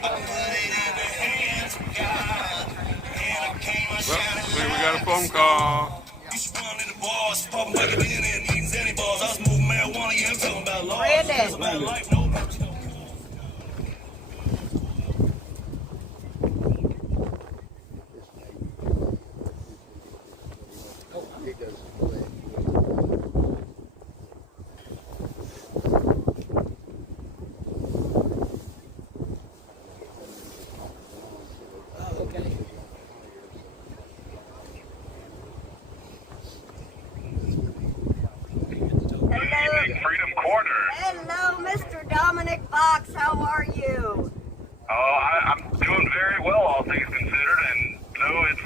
We got a phone call. Brandon. Freedom Corner. Hello, Mr. Dominic Fox. How are you? Oh, I'm doing very well, all things considered, and though it's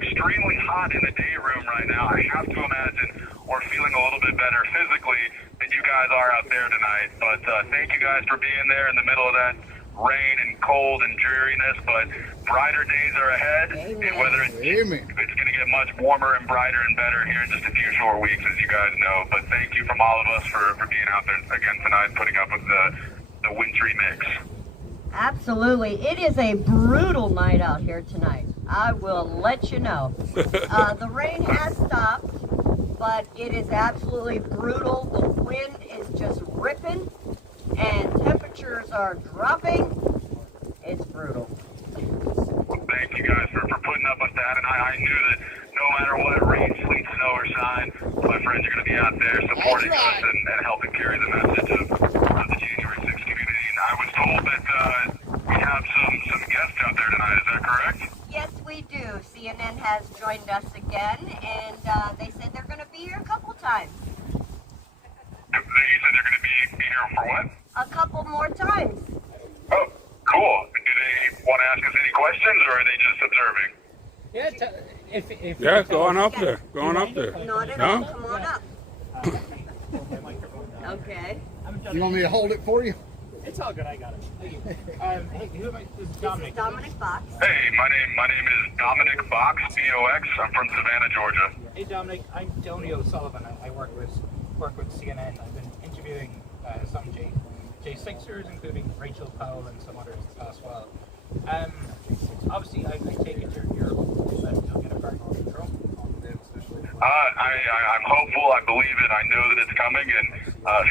extremely hot in the day room right now, I have to imagine we're feeling a little bit better physically than you guys are out there tonight. But thank you guys for being there in the middle of that rain and cold and dreariness, but brighter days are ahead. Amen. And whether it's going to get much warmer and brighter and better here in just a few short weeks, as you guys know. But thank you from all of us for being out there again tonight, putting up with the wintry mix. Absolutely. It is a brutal night out here tonight. I will let you know. The rain has stopped, but it is absolutely brutal. The wind is just ripping, and temperatures are dropping. It's brutal. Well, thank you guys for putting up with that. And I knew that no matter what, rain, sleet, snow, or shine, my friends are going to be out there supporting us and helping carry the message of the January 6th community. And I was told that we have some guests out there tonight. Is that correct? Yes, we do. CNN has joined us again, and they said they're going to be here a couple times. You said they're going to be here for what? A couple more times. Oh, cool. Do they want to ask us any questions, or are they just observing? Yeah, Yeah, go on up there. Go on up there. Not at No? all. Come on up. Okay. You want me to hold it for you? it's all good. I got it. Thank you. Hey, who am I? This is This Dominic. is Dominic Fox. Hey, my name is Dominic Box, B-O-X. I'm from Savannah, Georgia. Hey, Dominic. I'm Tony O'Sullivan. I work with CNN. I've been interviewing some J6ers, including Rachel Powell and some others as well. Obviously, I take it you're in a part of Trump. I'm hopeful. I believe it. I know that it's coming. In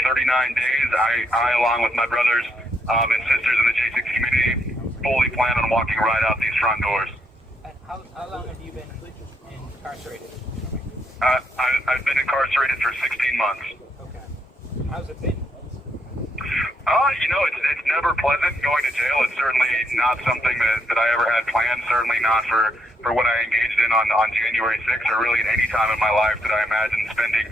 39 days, I along with my brothers and sisters in the J6 community, fully plan on walking right out these front doors. And how long have you been incarcerated? I've been incarcerated for 16 months. Okay. How's it been? It's never pleasant going to jail. It's certainly not something that I ever had planned. Certainly not for what I engaged in on January 6th, or really at any time in my life that I imagined spending.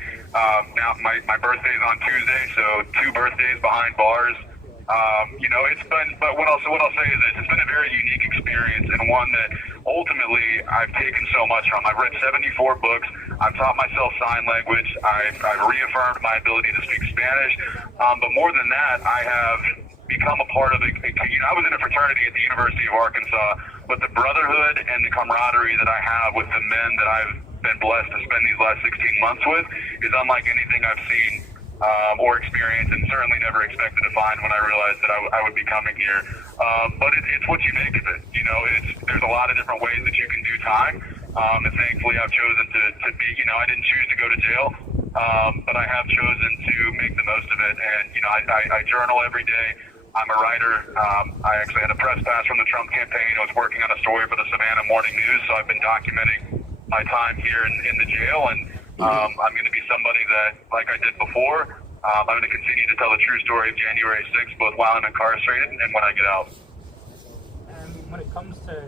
Now my birthday's on Tuesday, so 2 birthdays behind bars. It's been, but what I'll say is this: it's been a very unique experience, and one that ultimately I've taken so much from. I've read 74 books. I've taught myself sign language. I've reaffirmed my ability to speak Spanish. But more than that, I have become a part of I was in a fraternity at the University of Arkansas, but the brotherhood and the camaraderie that I have with the men that I've been blessed to spend these last 16 months with is unlike anything I've seen or experienced, and certainly never expected to find when I realized that I would be coming here. But it's what you make of it. There's a lot of different ways that you can do time. And thankfully I've chosen to be, I didn't choose to go to jail, but I have chosen to make the most of it. And, I journal every day. I'm a writer. I actually had a press pass from the Trump campaign. I was working on a story for the Savannah Morning News, so I've been documenting my time here in the jail. And I'm going to be somebody that, like I did before, I'm going to continue to tell the true story of January 6th, both while I'm incarcerated and when I get out. When it comes to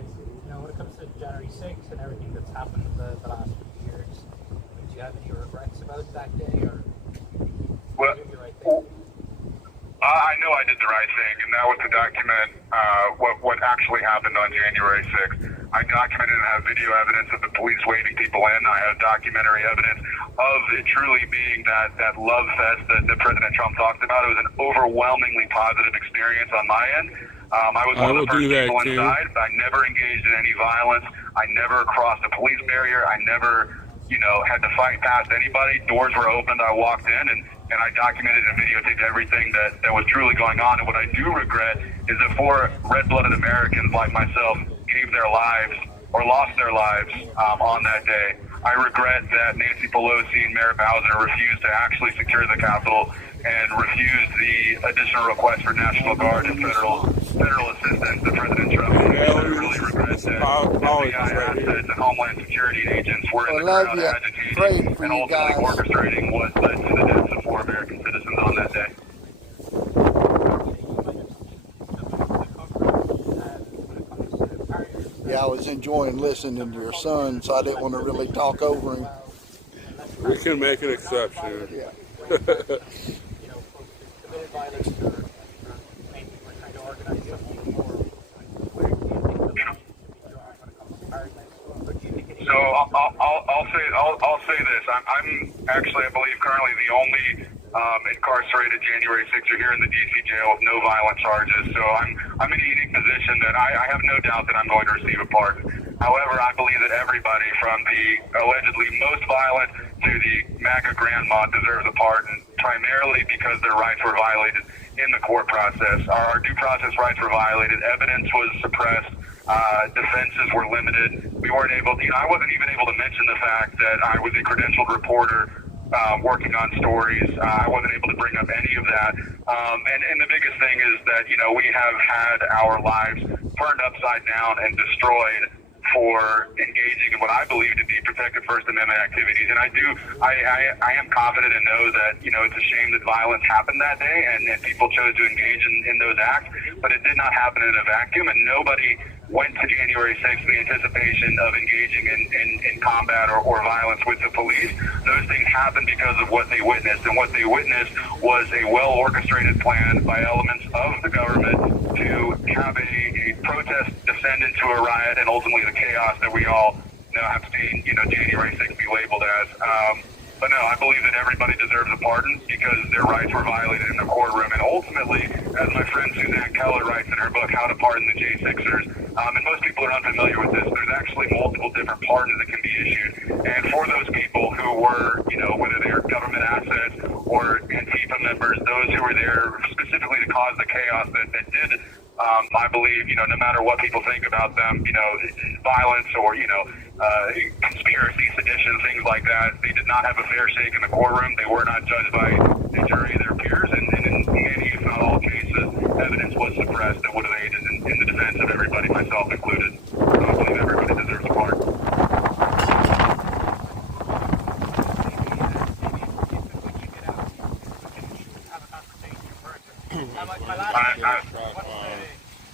January 6th and everything that's happened the last few years, do you have any regrets about that day, or well, did you do the right thing? I know I did the right thing, and that was to document what actually happened on January 6th. I documented and have video evidence of the police waving people in. I have documentary evidence of it truly being that love fest that President Trump talked about. It was an overwhelmingly positive experience on my end. I was one of the first people inside. I never engaged in any violence. I never crossed a police barrier. I never, had to fight past anybody. Doors were opened. I walked in, and and I documented and videotaped everything that was truly going on. And what I do regret is that 4 red-blooded Americans like myself gave their lives or lost their lives on that day. I regret that Nancy Pelosi and Mayor Bowser refused to actually secure the Capitol and refused the additional request for National Guard and federal assistance to President Trump. I really regret that FBI assets and Homeland Security agents were in the crowd agitating and ultimately orchestrating what led to the deaths of 4 American citizens on that day. Yeah, I was enjoying listening to your son, so I didn't want to really talk over him. We can make an exception. Yeah. Committed violence or maybe we're trying to organize something more. Where do you think the line should be drawn when it comes to paradise? Or do you think it is? So I'll say this. I'm actually, I believe, currently the only incarcerated January 6er here in the DC jail with no violent charges. So I'm in a unique position that I have no doubt that I'm going to receive a pardon. However, I believe that everybody from the allegedly most violent to the MAGA grandma deserves a pardon, primarily because their rights were violated in the court process. Our due process rights were violated. Evidence was suppressed. Defenses were limited. We weren't able to, I wasn't even able to mention the fact that I was a credentialed reporter working on stories. I wasn't able to bring up any of that. And the biggest thing is that, we have had our lives turned upside down and destroyed for engaging in what I believe to be protected First Amendment activities. And I am confident and know that, it's a shame that violence happened that day and people chose to engage in those acts, but it did not happen in a vacuum, and nobody went to January 6th in the anticipation of engaging in combat or violence with the police. Those things happened because of what they witnessed, and what they witnessed was a well-orchestrated plan by elements of the government to have a protest descend into a riot and ultimately the chaos that we all now have seen, January 6th be labeled as. But no, I believe that everybody deserves a pardon because their rights were violated in the courtroom. And ultimately, as my friend Suzanne Keller writes in her book, How to Pardon the J6ers, and most people are unfamiliar with this, there's actually multiple different pardons that can be issued. And for those people who were, whether they are government assets or Antifa members, those who were there specifically to cause the chaos that did, I believe, no matter what people think about them, violence or, conspiracy, sedition, things like that, they did not have a fair shake in the courtroom. They were not judged by a jury of their peers, and in many, if not all cases, evidence was suppressed that would have aided in the defense of everybody, myself included. So I believe everybody deserves a pardon.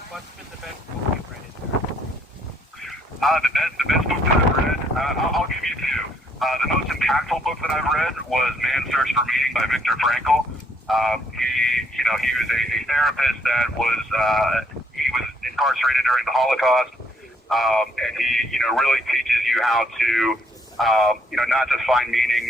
What's been the best book you've read? The best book that I've read, I'll give you 2. The most impactful book that I've read was Man's Search for Meaning by Viktor Frankl. He was a therapist that was incarcerated during the Holocaust, and he, really teaches you how to, not just find meaning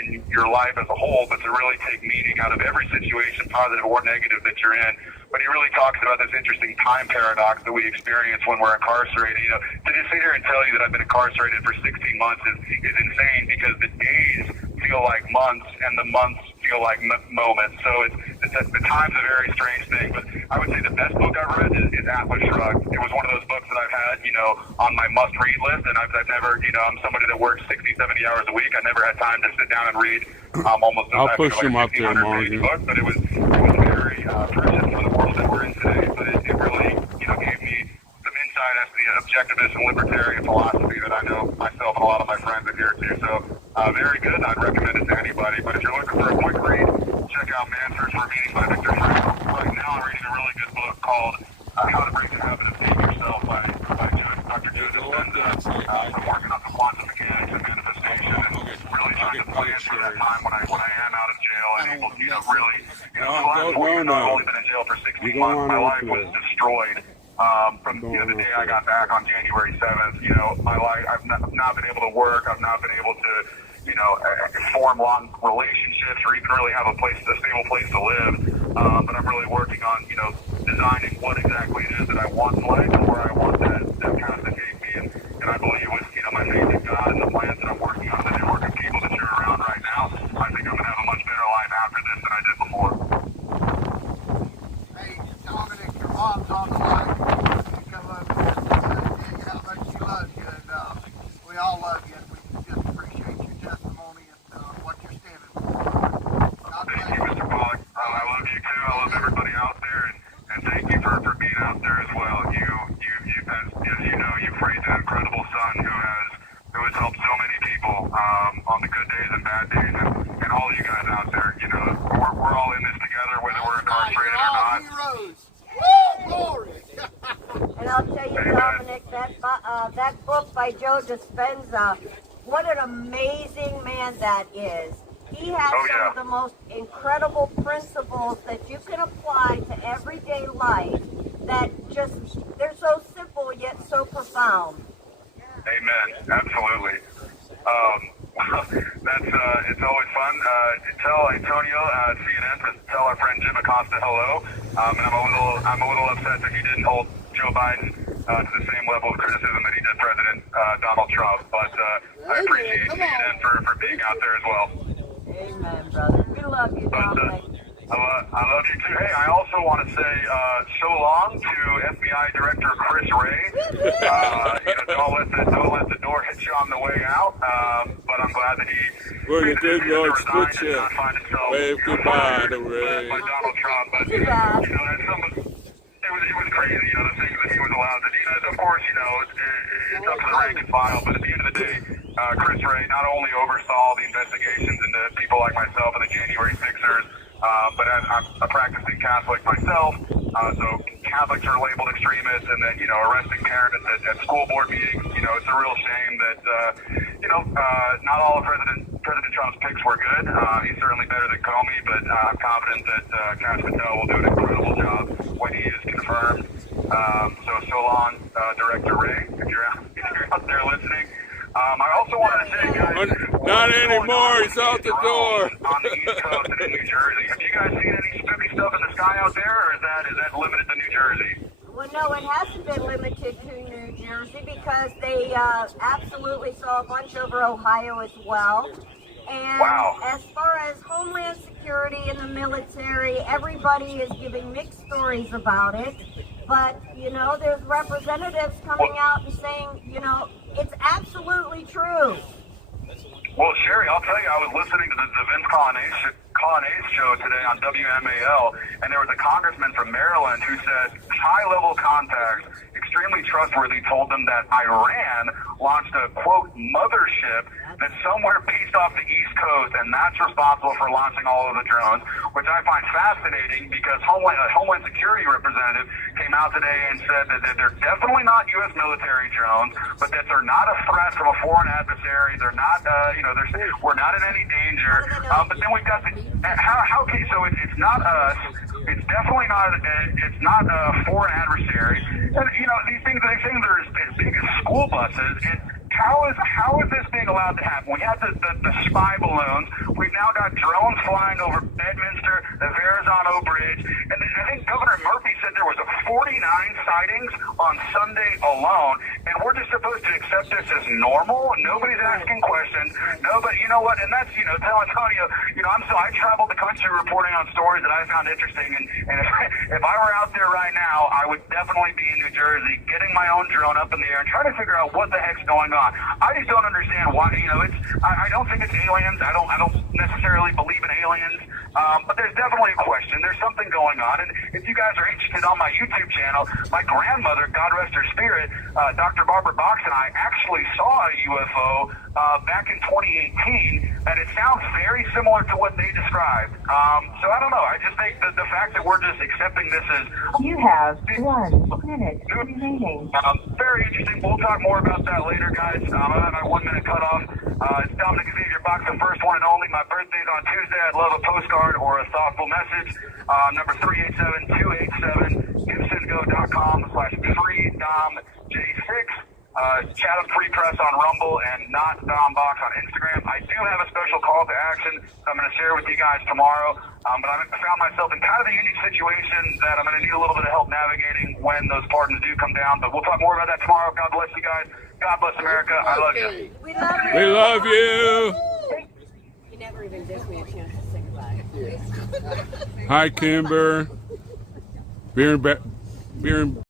in your life as a whole, but to really take meaning out of every situation, positive or negative, that you're in. But he really talks about this interesting time paradox that we experience when we're incarcerated. To just sit here and tell you that I've been incarcerated for 16 months is insane, because the days feel like months and the months feel like moments. So the time's a very strange thing. But I would say the best book I've read is Atlas Shrugged. It was one of those books that I've had, on my must-read list, and I've never, I'm somebody that works 60, 70 hours a week. I never had time to sit down and read almost I'll push him up there, Morgan. Book, but it was very prescient for the world that we're in today. But it really, gave me some insight as to the objectivist and libertarian philosophy that I know myself and a lot of my friends adhere to. So very good. I'd recommend it to anybody. But if you're looking for a quick read, check out Man's Search for Meaning by Viktor Frankl. Right now I'm reading a really good book called How to Break the Habit of Being Yourself by Dr. Joseph Dispenza. I'm working on the quantum mechanics and manifestation, and really trying to plan for that time when I am out of jail and able to, really, the last 4 years I've only been in jail for 16 months. My life was destroyed. From the day I got back on January 7th, my life, I've not been able to work. I've not been able to, form long relationships or even really have a stable place to live. But I'm really working on, designing what exactly it is that I want in life and where I want that path to take me. And I believe with, my faith in God and the plans that I'm working on, the network of people that you're around right now, I think I'm going to have a much better life after being out there as well. As you know, you've raised an incredible son who has helped so many people on the good days and bad days, and all of you guys out there. You know, we're all in this together, whether we're incarcerated or not. Heroes. Woo, glory. And I'll tell you, Dominic, that book by Joe Dispenza, what an amazing man that is. He has some of the most incredible principles that you can apply to everyday life that just, they're so simple yet so profound. Amen. Absolutely. It's always fun. Tell Antonio at CNN to tell our friend Jim Acosta hello. And I'm a little upset that he didn't hold Joe Biden to the same level of criticism that he did President Donald Trump. But I appreciate CNN for being out there as well. Amen, brother. We love you, Dominic. I love you too. Hey, I also want to say so long to FBI Director Chris Wray. Don't let the door hit you on the way out. But I'm glad that he We're gonna take your resigned picture. and not find himself Wave goodbye to by Ray. Donald Trump. But Too bad. It was crazy. The things that he was allowed to do. Of course, it's up to the rank and file. But at the end of the day, Chris Wray not only oversaw the investigations into people like myself and the January 6ers, but I'm a practicing Catholic myself, so Catholics are labeled extremists, and then, arresting parents at school board meetings. It's a real shame that, not all of President Trump's picks were good. He's certainly better than Comey, but I'm confident that Cash Patel will do an incredible job when he is confirmed. So long, Director Ray, if you're out there listening. I also wanted to say, guys, Not anymore. He's out the door. on the East Coast and in New Jersey. Have you guys seen any spooky stuff in the sky out there, or is that limited to New Jersey? Well, no, it hasn't been limited to New Jersey because they absolutely saw a bunch over Ohio as well. And as far as Homeland Security and the military, everybody is giving mixed stories about it. But, there's representatives coming out and saying, it's absolutely true. Well, Sherry, I'll tell you, I was listening to the Vince Colonnade show today on WMAL, and there was a congressman from Maryland who said high-level contacts, extremely trustworthy, told them that Iran launched a, quote, mothership that's somewhere pieced off the East Coast, and that's responsible for launching all of the drones, which I find fascinating because Homeland Security representative came out today and said that they're definitely not U.S. military drones, but that they're not a threat from a foreign adversary. They're not, we're not in any danger. But then we've got okay, so it's not us. It's definitely not. It's not a foreign adversary. And these things they say they're as big as school buses. How is this being allowed to happen? We had the spy balloons. We've now got drones flying over Bedminster, the Verrazano Bridge, and I think Governor Murphy said there was 49 sightings on Sunday alone, and we're just supposed to accept this as normal. Nobody's asking questions. Nobody, you know what? And that's tell Antonio, I traveled the country reporting on stories that I found interesting, and if I were out there right now, I would definitely be in New Jersey, getting my own drone up in the air and trying to figure out what the heck's going on. I just don't understand why. I don't think it's aliens. I don't necessarily believe in aliens. But there's definitely a question. There's something going on. And if you guys are interested, on my YouTube channel, my grandmother, God rest her spirit, Dr. Barbara Box, and I actually saw a UFO back in 2018, and it sounds very similar to what they described. So I don't know. I just think that the fact that we're just accepting this as You have 1 minute remaining. very interesting. We'll talk more about that later, guys. I'm at my 1 minute cutoff. It's Dominic Xavier Box, the first one and only. My birthday's on Tuesday. I'd love a postcard or a thoughtful message. Number 387-287, gibsongo.com/freedomj6. Chatham Free Press on Rumble and not Dom Box on Instagram. I do have a special call to action I'm going to share with you guys tomorrow. But I found myself in kind of a unique situation that I'm going to need a little bit of help navigating when those pardons do come down. But we'll talk more about that tomorrow. God bless you guys. God bless America. I love you. We love you. We love you. You never even gives me a chance to say goodbye. Hi, Kimber. Beer and